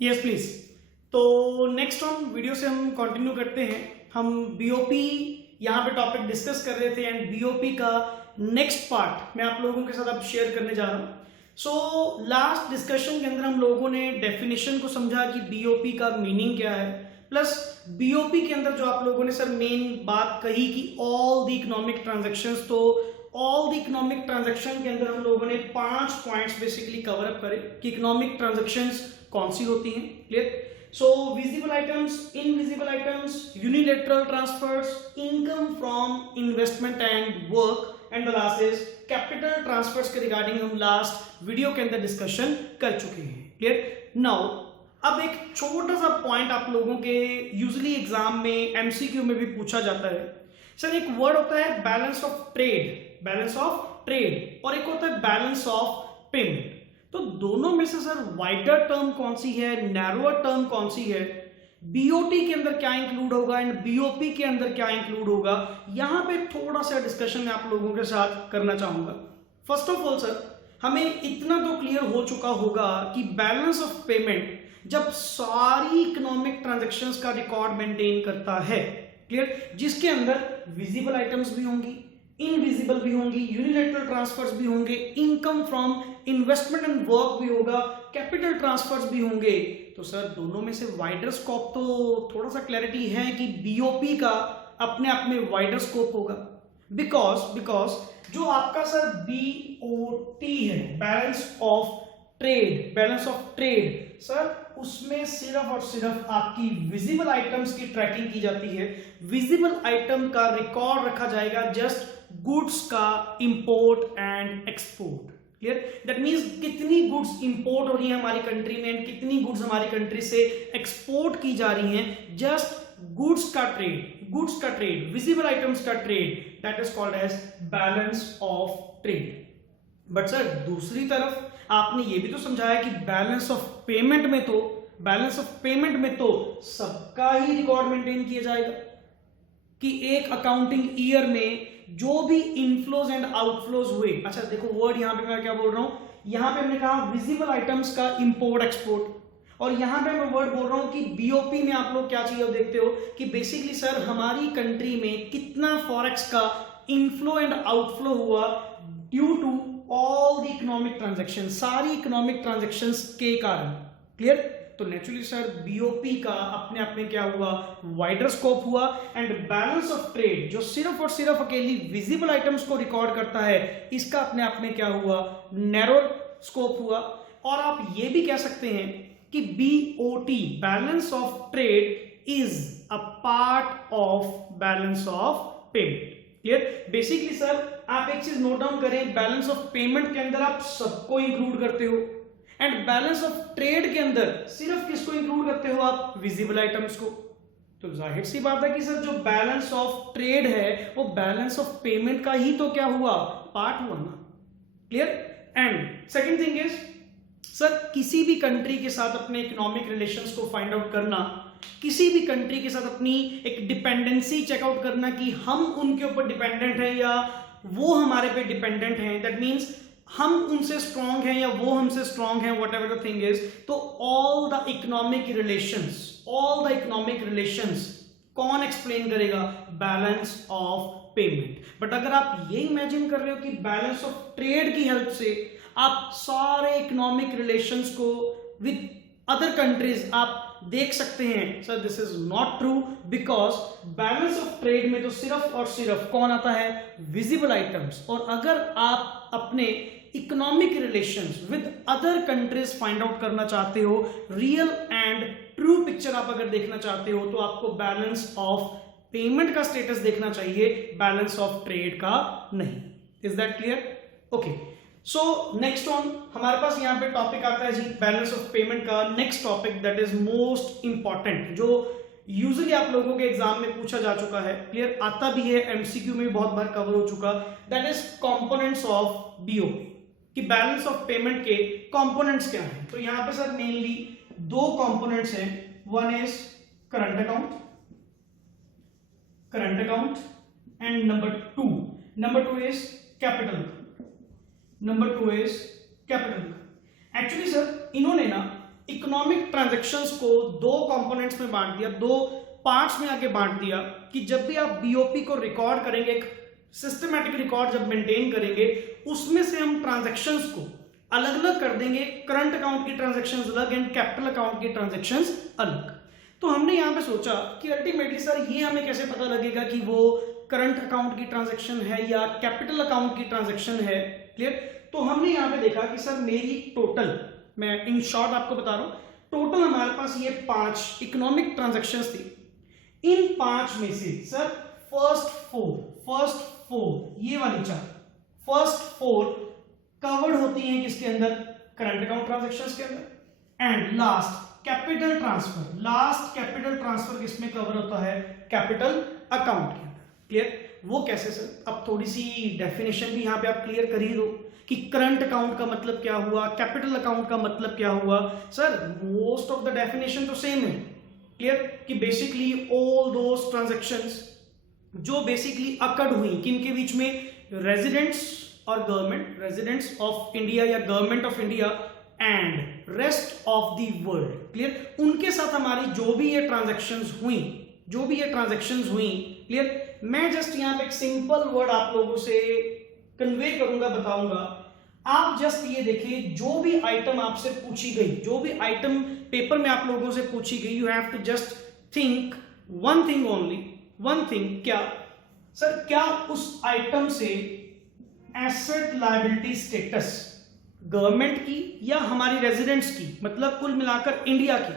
Yes please. तो next on video से हम कंटिन्यू करते हैं। हम बीओपी यहाँ पे टॉपिक डिस्कस कर रहे थे एंड बीओपी का नेक्स्ट पार्ट मैं आप लोगों के साथ अब शेयर करने जा रहा हूँ। सो लास्ट डिस्कशन के अंदर हम लोगों ने डेफिनेशन को समझा कि बीओपी का मीनिंग क्या है, प्लस बीओपी के अंदर जो आप लोगों ने सर मेन बात कही कि ऑल द इकोनॉमिक ट्रांजैक्शंस, तो ऑल द इकोनॉमिक ट्रांजैक्शन के अंदर हम लोगों ने 5 पॉइंट्स बेसिकली कवर अप करे कि इकोनॉमिक ट्रांजैक्शंस कौन सी होती हैं। Clear? So visible items, invisible items, unilateral transfers, income from investment and work, and the last is capital transfers के रिगार्डिंग हम लास्ट वीडियो के अंदर डिस्कशन कर चुके हैं। क्लियर? नाउ अब एक छोटा सा पॉइंट आप लोगों के यूजुअली एग्जाम में एमसीक्यू में भी पूछा जाता है। सर एक वर्ड होता है balance of trade, balance of trade, और एक होता है बैलेंस ऑफ पेमेंट। तो दोनों में से सर वाइडर टर्म कौन सी है, नैरोअर टर्म कौन सी है, बीओटी के अंदर क्या इंक्लूड होगा एंड बीओपी के अंदर क्या इंक्लूड होगा, यहां पे थोड़ा सा डिस्कशन मैं आप लोगों के साथ करना चाहूंगा। फर्स्ट ऑफ ऑल सर हमें इतना तो क्लियर हो चुका होगा कि बैलेंस ऑफ पेमेंट जब सारी इकोनॉमिक ट्रांजैक्शंस का रिकॉर्ड मेंटेन करता है, क्लियर, जिसके अंदर विजिबल आइटम्स भी होंगी, इनविजिबल भी होंगी, यूनिलेटरल ट्रांसफर्स भी होंगे, income from investment and work भी होगा, कैपिटल ट्रांसफर्स भी होंगे, तो सर दोनों में से वाइडर स्कोप तो थोड़ा सा क्लैरिटी है कि बीओपी का अपने आप में वाइडर स्कोप होगा। बिकॉज जो आपका सर बीओटी है, balance of trade, balance of trade, sir उसमें सिर्फ और सिर्फ आपकी विजिबल आइटम्स की ट्रैकिंग की जाती है। विजिबल आइटम का रिकॉर्ड रखा जाएगा जस्ट गुड्स का import and export. Clear? That means कितनी गुड्स इंपोर्ट हो रही है हमारी कंट्री में एंड कितनी गुड्स हमारी कंट्री से एक्सपोर्ट की जा रही हैं, जस्ट गुड्स का ट्रेड, गुड्स का ट्रेड, विजिबल आइटम्स का trade, that is called as balance of trade. But sir दूसरी तरफ आपने ये भी तो समझाया कि बैलेंस ऑफ पेमेंट में तो, बैलेंस ऑफ पेमेंट में तो सबका ही रिकॉर्ड मेंटेन किया जाएगा कि एक अकाउंटिंग ईयर में जो भी इनफ्लोज एंड आउटफ्लोज हुए। अच्छा देखो वर्ड यहां पे मैं क्या बोल रहा हूं, यहां पे हमने कहा विजिबल आइटम्स का इंपोर्ट एक्सपोर्ट, और यहां पे मैं वर्ड बोल रहा हूं कि बीओपी में आप लोग क्या चीज देखते हो कि बेसिकली सर हमारी कंट्री में कितना फॉरेक्स का इनफ्लो एंड आउटफ्लो हुआ due to all the economic transaction, सारी इकोनॉमिक ट्रांजैक्शंस के कारण। क्लियर? तो नेचुरली सर बीओपी का अपने आप में क्या हुआ, वाइडर स्कोप हुआ, एंड बैलेंस ऑफ ट्रेड जो सिर्फ और सिर्फ अकेली विजिबल आइटम्स को रिकॉर्ड करता है, इसका अपने आप में क्या हुआ, नैरो स्कोप हुआ। और आप ये भी कह सकते हैं कि BOT, balance of trade, is a part of balance of payment. Clear? Basically sir आप एक चीज नोट डाउन करें, बैलेंस ऑफ पेमेंट के अंदर आप सबको इंक्लूड करते हो एंड बैलेंस ऑफ ट्रेड के अंदर सिर्फ किसको इंक्लूड करते हो, आप विजिबल आइटम्स को। तो जाहिर सी बात है कि सर जो बैलेंस ऑफ ट्रेड है वो बैलेंस ऑफ पेमेंट का ही तो क्या हुआ, पार्ट हुआ ना। Clear? And second thing is sir किसी भी कंट्री के साथ अपने इकोनॉमिक रिलेशंस को फाइंड आउट करना, किसी भी कंट्री के साथ अपनी एक डिपेंडेंसी चेकआउट करना कि हम उनके ऊपर डिपेंडेंट हैं या वो हमारे पे डिपेंडेंट हैं, दैट मींस हम उनसे स्ट्रांग हैं या वो हमसे स्ट्रांग हैं, whatever the thing is. तो all the economic relations, all the economic relations कौन एक्सप्लेन करेगा, बैलेंस ऑफ पेमेंट। बट अगर आप ये इमेजिन कर रहे हो कि बैलेंस ऑफ ट्रेड की हेल्प से आप सारे इकोनॉमिक रिलेशंस को विद अदर कंट्रीज आप देख सकते हैं, sir this is not true, because balance of trade में तो सिर्फ और सिर्फ कौन आता है, विजिबल आइटम्स। और अगर आप अपने economic relations with other countries find out करना चाहते हो, रियल एंड ट्रू पिक्चर आप अगर देखना चाहते हो, तो आपको बैलेंस ऑफ पेमेंट का स्टेटस देखना चाहिए, बैलेंस ऑफ ट्रेड का नहीं। Is that clear? Okay, so next on हमारे पास यहाँ पे टॉपिक आता है जी बैलेंस ऑफ पेमेंट का next topic, that is most important, जो यूजुअली आप लोगों के एग्जाम में पूछा जा चुका है, क्लियर, आता भी है, एमसीक्यू में भी बहुत बार कवर हो चुका, that is components of BOP, कि बैलेंस ऑफ पेमेंट के कंपोनेंट्स क्या हैं। तो यहाँ पे सर मेनली दो कंपोनेंट्स हैं, one is current account, current account, and number two is capital, number two is capital. Actually sir इन्होंने ना इकोनॉमिक ट्रांजैक्शंस को दो कंपोनेंट्स में बांट दिया, दो पार्ट्स में आके बांट दिया कि जब भी आप बीओपी को रिकॉर्ड करेंगे, एक सिस्टमैटिक रिकॉर्ड जब मेंटेन करेंगे, उसमें से हम ट्रांजैक्शंस को अलग अलग कर देंगे। करंट अकाउंट की ट्रांजैक्शंस अलग एंड कैपिटल अकाउंट की ट्रांजैक्शंस अलग। तो हमने यहां पे सोचा कि अल्टीमेटली सर ये हमें कैसे पता लगेगा कि वो करंट अकाउंट की ट्रांजैक्शन है या कैपिटल अकाउंट की ट्रांजैक्शन है। क्लियर? तो हमने यहां पे देखा कि सर मेरी टोटल, मैं इन शॉर्ट आपको बता रहा हूं, टोटल हमारे पास ये 5 इकोनॉमिक ट्रांजैक्शंस थी। इन 5 में से सर फर्स्ट फोर ये वाली 4 फर्स्ट 4 कवर्ड होती हैं किसके अंदर? करंट अकाउंट ट्रांजैक्शंस के अंदर। एंड लास्ट कैपिटल ट्रांसफर किसमें कवर होता है? कैपिटल अकाउंट के अंदर। क्लियर? वो कैसे सर? अब थोड़ी सी डेफिनेशन भी यहां पे आप क्लियर कर ही दो कि करंट अकाउंट का मतलब क्या हुआ, कैपिटल अकाउंट का मतलब क्या हुआ। Sir most of the definition तो सेम है। क्लियर? कि बेसिकली ऑल दोस ट्रांजैक्शंस जो बेसिकली अकर्ड हुई किनके बीच में? रेजिडेंट्स और गवर्नमेंट, रेजिडेंट्स ऑफ इंडिया या government of India and rest of the world. Clear? उनके साथ हमारी जो भी ये ट्रांजैक्शंस हुई, क्लियर? मैं जस्ट यहां पे एक सिंपल वर्ड आप लोगों से कन्वे करूंगा, बताऊंगा। आप जस्ट ये देखिए, जो भी आइटम आपसे पूछी गई, जो भी आइटम पेपर में आप लोगों से पूछी गई, you have to just think one thing only, one thing. क्या सर? क्या उस आइटम से एसेट लायबिलिटी स्टेटस गवर्नमेंट की या हमारी रेजिडेंट्स की, मतलब कुल मिलाकर इंडिया की,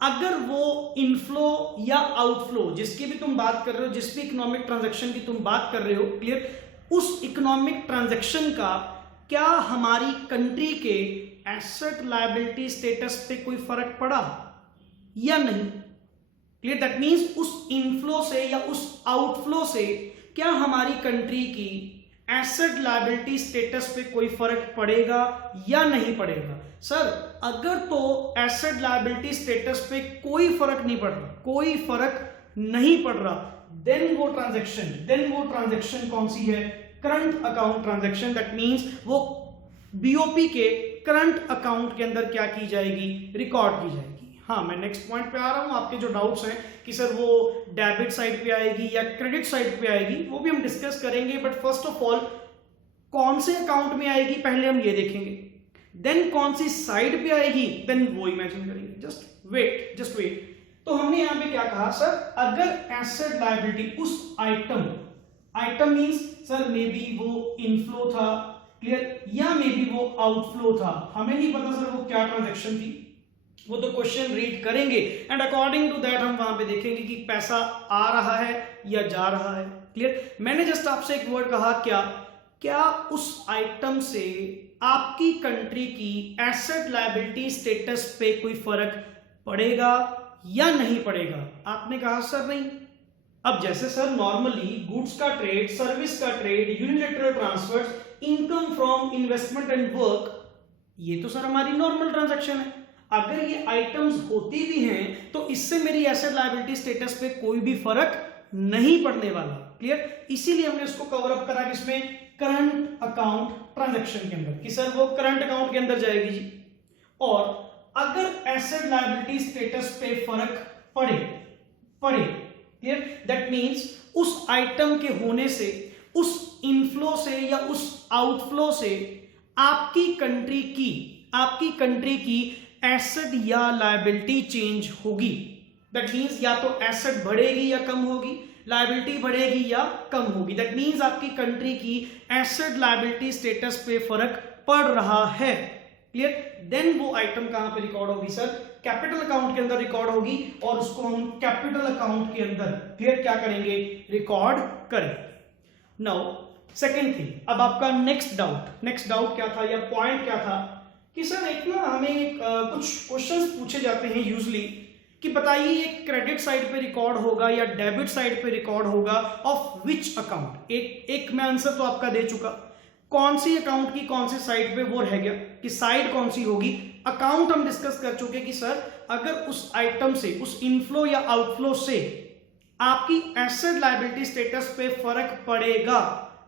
अगर वो इनफ्लो या आउटफ्लो, जिसकी भी तुम बात कर रहे हो, जिस भी इकोनॉमिक ट्रांजैक्शन की तुम बात कर रहे हो, क्लियर? उस इकोनॉमिक ट्रांजैक्शन का क्या हमारी कंट्री के एसेट लायबिलिटी स्टेटस पे कोई फर्क पड़ा या नहीं? क्लियर? दैट मींस उस इनफ्लो से या उस आउटफ्लो से क्या हमारी कंट्री की एसेट लायबिलिटी स्टेटस पे कोई फर्क पड़ेगा या नहीं पड़ेगा? सर अगर तो एसेट लायबिलिटी स्टेटस पे कोई फर्क नहीं पड़ रहा, देन वो ट्रांजैक्शन कौन सी है? Current account transaction. That means वो बीओपी के करंट अकाउंट के अंदर क्या की जाएगी? रिकॉर्ड की जाएगी। हाँ, मैं नेक्स्ट पॉइंट पे आ रहा हूं। आपके जो डाउट्स हैं कि सर वो डेबिट साइड पे आएगी या क्रेडिट साइड पे आएगी, वो भी हम डिस्कस करेंगे। बट फर्स्ट ऑफ ऑल कौन से अकाउंट में आएगी पहले हम ये देखेंगे, देन कौन सी साइड पे आएगी, देन वो इमेजिन करेंगे। Just wait. तो हमने यहां पे क्या कहा सर? अगर एसेट लायबिलिटी उस item means sir maybe वो इनफ्लो था, क्लियर, या मे बी वो आउटफ्लो था, हमें नहीं पता सर वो क्या ट्रांजैक्शन थी। वो तो क्वेश्चन रीड करेंगे एंड अकॉर्डिंग टू दैट हम वहां पे देखेंगे कि पैसा आ रहा है या जा रहा है। क्लियर? मैंने जस्ट आपसे एक वर्ड कहा, क्या उस आइटम से आपकी कंट्री की एसेट लायबिलिटी स्टेटस पे कोई फर्क पड़ेगा या नहीं पड़ेगा? आपने कहा सर नहीं। अब जैसे सर नॉर्मली गुड्स का ट्रेड, सर्विस का trade, unilateral transfers, income from investment and work, ये तो सर हमारी नॉर्मल ट्रांजैक्शन है। अगर ये आइटम्स होती भी हैं तो इससे मेरी एसेट लायबिलिटी स्टेटस पे कोई भी फर्क नहीं पड़ने वाला। क्लियर? इसीलिए हमने इसको कवर अप करा किसमें? करंट अकाउंट ट्रांजैक्शन के अंदर, कि सर वो करंट अकाउंट के अंदर जाएगी जी। और अगर एसेट लायबिलिटी स्टेटस पे फर्क पड़े, क्लियर, दैट मींस उस आइटम के होने से, उस इनफ्लो से या उस आउटफ्लो से आपकी कंट्री की एसेट या लायबिलिटी चेंज होगी। दैट मींस या तो एसेट बढ़ेगी या कम होगी, लायबिलिटी बढ़ेगी या कम होगी। दैट मींस आपकी कंट्री की एसेट लायबिलिटी स्टेटस पे फर्क पड़ रहा है। क्लियर? देन वो आइटम कहां पे रिकॉर्ड होगी सर? कैपिटल अकाउंट के अंदर रिकॉर्ड होगी और उसको हम कैपिटल अकाउंट के अंदर क्लियर क्या करेंगे? रिकॉर्ड करेंगे। नाउ सेकेंड थिंग, अब आपका नेक्स्ट डाउट क्या था या पॉइंट क्या था कि सर एक ना हमें कुछ क्वेश्चंस पूछे जाते हैं यूजली कि बताइए ये क्रेडिट साइड पे रिकॉर्ड होगा या डेबिट साइड पे रिकॉर्ड होगा ऑफ विच अकाउंट। एक मैं आंसर तो आपका दे चुका, कौन सी अकाउंट की कौन सी साइड पे वो रह गया कि साइड कौन सी होगी। अकाउंट हम डिस्कस कर चुके कि सर अगर उस आइटम से, उस इनफ्लो या आउटफ्लो से आपकी एसेट लायबिलिटी स्टेटस पे फर्क पड़ेगा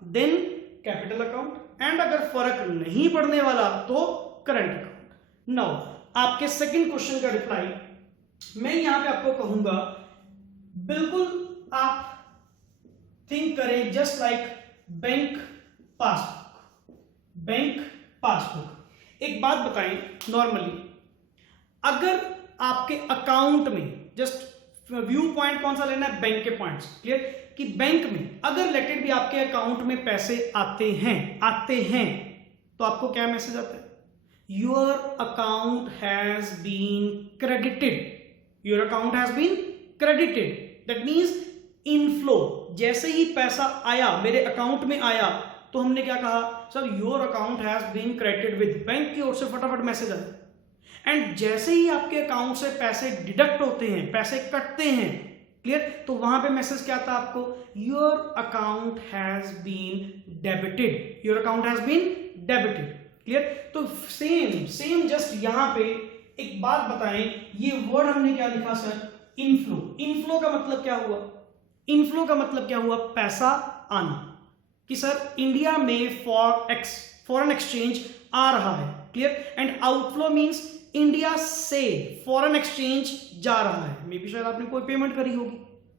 देन कैपिटल अकाउंट, एंड अगर फर्क नहीं पड़ने वाला तो करंट अकाउंट। नाउ आपके सेकंड क्वेश्चन का रिप्लाई मैं यहां पे आपको कहूंगा, बिल्कुल आप थिंक करें just like bank passbook. Bank passbook, एक बात बताएं, नॉर्मली अगर आपके अकाउंट में, जस्ट व्यू पॉइंट कौन सा लेना है, बैंक के पॉइंट्स, क्लियर, कि बैंक में अगर लेटेड भी आपके अकाउंट में पैसे आते हैं तो आपको क्या मैसेज आता है, your account has been credited, your account has been credited. That means inflow, जैसे ही पैसा आया मेरे अकाउंट में आया तो हमने क्या कहा, sir your account has been credited with, bank की ओर से फटाफट मैसेज आया। एंड जैसे ही आपके अकाउंट से पैसे डिडक्ट होते हैं, पैसे कटते हैं, क्लियर, तो वहां पे मैसेज क्या आता है आपको, your account has been debited, your account has been debited, clear. तो सेम जस्ट यहां पे एक बात बताएं, ये वर्ड हमने क्या लिखा सर, इनफ्लो। इनफ्लो का मतलब क्या हुआ, इनफ्लो का मतलब क्या हुआ, पैसा आना, कि सर इंडिया में फॉरेन एक्सचेंज आ रहा है, clear. And outflow means India से फॉरेन एक्सचेंज जा रहा है, मे बी शायद आपने कोई पेमेंट करी होगी,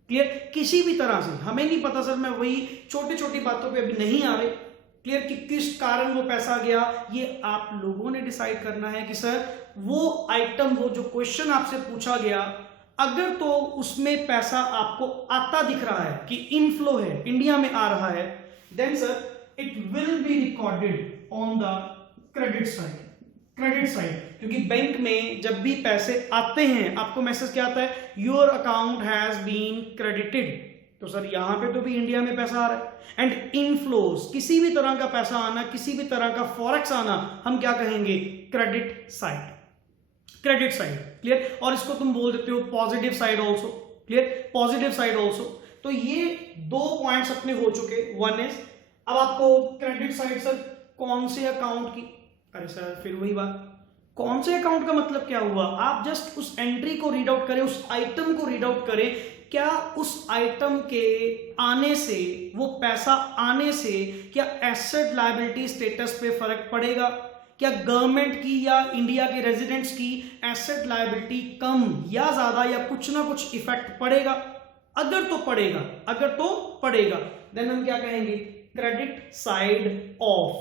क्लियर, किसी भी तरह से, हमें नहीं पता सर, मैं वही छोटी छोटी बातों पे अभी नहीं आ रहे, क्लियर, कि किस कारण वो पैसा गया, ये आप लोगों ने डिसाइड करना है कि सर वो आइटम, वो जो क्वेश्चन आपसे पूछा गया, अगर तो उसमें पैसा आपको आता दिख रहा है कि इनफ्लो है, इंडिया में आ रहा है, then sir it will be recorded on the credit side, credit side, क्योंकि बैंक में जब भी पैसे आते हैं आपको मैसेज क्या आता है, your account has been credited. तो सर यहां पे तो भी इंडिया में पैसा आ रहा है। एंड इनफ्लोस, किसी भी तरह का पैसा आना, किसी भी तरह का फॉरेक्स आना, हम क्या कहेंगे, credit side, credit side, clear. और इसको तुम बोल देते हो positive side also, clear, positive side also. तो ये दो पॉइंट्स अपने हो चुके, वन इज, अब आपको क्रेडिट साइड सर कौन से अकाउंट की, अरे सर फिर वही बात, कौन से अकाउंट का मतलब क्या हुआ, आप जस्ट उस एंट्री को रीड आउट करें, उस आइटम को रीड आउट करें, क्या उस आइटम के आने से, वो पैसा आने से क्या एसेट लायबिलिटी स्टेटस पे फर्क पड़ेगा, क्या गवर्नमेंट की या इंडिया के रेजिडेंट्स की एसेट लायबिलिटी कम या ज्यादा या कुछ ना कुछ इफेक्ट पड़ेगा, अगर तो पड़ेगा, देन हम क्या कहेंगे, credit side of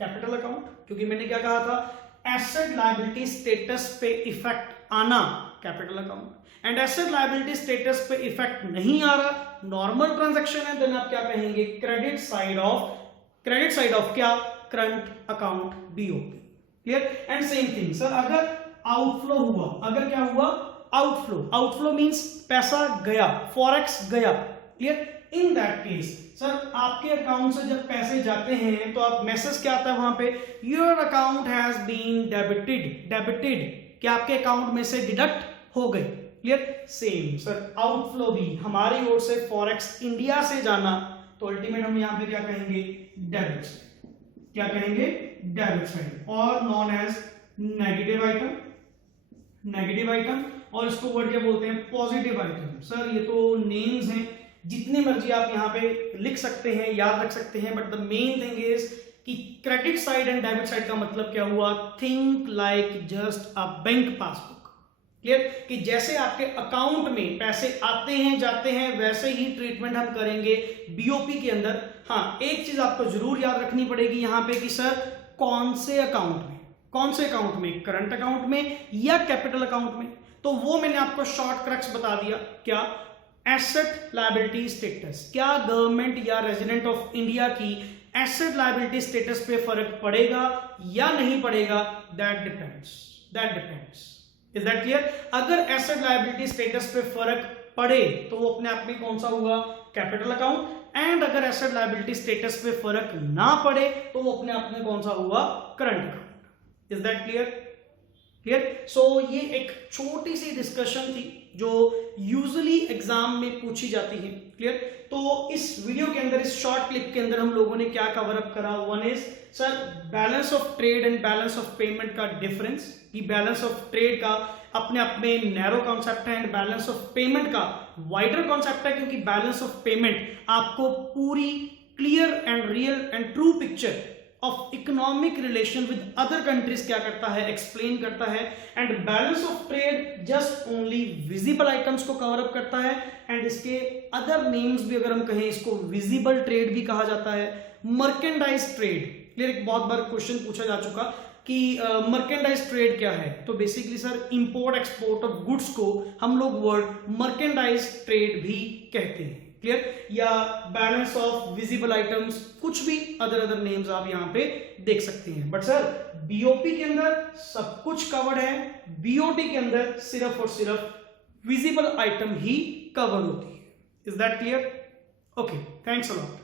capital account, क्योंकि मैंने क्या कहा था, एसेट लायबिलिटी स्टेटस पे इफेक्ट आना capital account, and asset liability status पे इफेक्ट नहीं आ रहा, नॉर्मल ट्रांजैक्शन है, देन आप क्या कहेंगे, क्रेडिट साइड ऑफ क्या, current account BOP, clear. And same thing sir, अगर आउटफ्लो हुआ, अगर क्या हुआ, आउटफ्लो मींस पैसा गया, फॉरेक्स गया, clear. In that case sir आपके अकाउंट से जब पैसे जाते हैं तो आप मैसेज क्या आता है वहां पे, your account has been debited, कि आपके अकाउंट में से डिडक्ट हो गए, क्लियर। सेम सर आउटफ्लो भी हमारी ओर से फॉरेक्स इंडिया से जाना, तो अल्टीमेट हम यहां पे क्या कहेंगे, डेबिट, क्या कहेंगे, डेबिट साइड, और नॉन एज नेगेटिव आइटम, और इसको वर्ड क्या बोलते हैं, पॉजिटिव आइटम। सर ये तो नेम्स हैं, जितने मर्जी आप यहाँ पे लिख सकते हैं, याद रख सकते हैं, but the main thing is कि credit side and debit side का मतलब क्या हुआ, think like just a bank passbook, clear, कि जैसे आपके अकाउंट में पैसे आते हैं जाते हैं, वैसे ही ट्रीटमेंट हम करेंगे बीओपी के अंदर। हाँ, एक चीज आपको जरूर याद रखनी पड़ेगी यहाँ पे कि सर कौन से अकाउंट में, करंट अकाउंट में या कैपिटल अकाउंट में, तो वो मैंने आपको शॉर्ट क्रक्स बता दिया, क्या, एसेट लायबिलिटी स्टेटस, क्या गवर्नमेंट या रेजिडेंट ऑफ इंडिया की एसेट लायबिलिटी स्टेटस पे फर्क पड़ेगा या नहीं पड़ेगा, that depends. Is that clear. अगर एसेट लायबिलिटी स्टेटस पे फर्क पड़े तो वो अपने आप में कौन सा हुआ, कैपिटल अकाउंट, एंड अगर एसेट लायबिलिटी स्टेटस पे फर्क ना पड़े तो वो अपने आप में कौन सा हुआ, current account. Is that clear. So ये एक छोटी सी डिस्कशन थी जो यूजुअली एग्जाम में पूछी जाती है, क्लियर। तो इस वीडियो के अंदर, इस शॉर्ट क्लिप के अंदर हम लोगों ने क्या कवर अप करा, one is sir balance of trade and balance of payment का डिफरेंस, कि बैलेंस ऑफ ट्रेड का अपने आप में नैरो कॉन्सेप्ट है एंड बैलेंस ऑफ पेमेंट का वाइडर कॉन्सेप्ट है, क्योंकि बैलेंस ऑफ पेमेंट आपको पूरी clear and real and true picture of economic relation with other countries क्या करता है, एक्सप्लेन करता है। And balance of trade just only visible items को कवर अप करता है। एंड इसके अदर नेम्स भी अगर हम कहें, इसको विजिबल ट्रेड भी कहा जाता है, मर्केंडाइज ट्रेड। क्लियर, एक बहुत बार क्वेश्चन पूछा जा चुका कि मर्केंडाइज ट्रेड क्या है, तो basically sir import export of goods को हम लोग वर्ड मर्केंडाइज ट्रेड भी कहते हैं। क्लियर, या बैलेंस ऑफ विजिबल आइटम्स, कुछ भी अदर नेम्स आप यहां पे देख सकते हैं। बट सर बीओपी के अंदर सब कुछ कवर्ड है, बीओटी के अंदर सिर्फ और सिर्फ विजिबल आइटम ही कवर होती है। Is that clear? Okay, thanks a lot.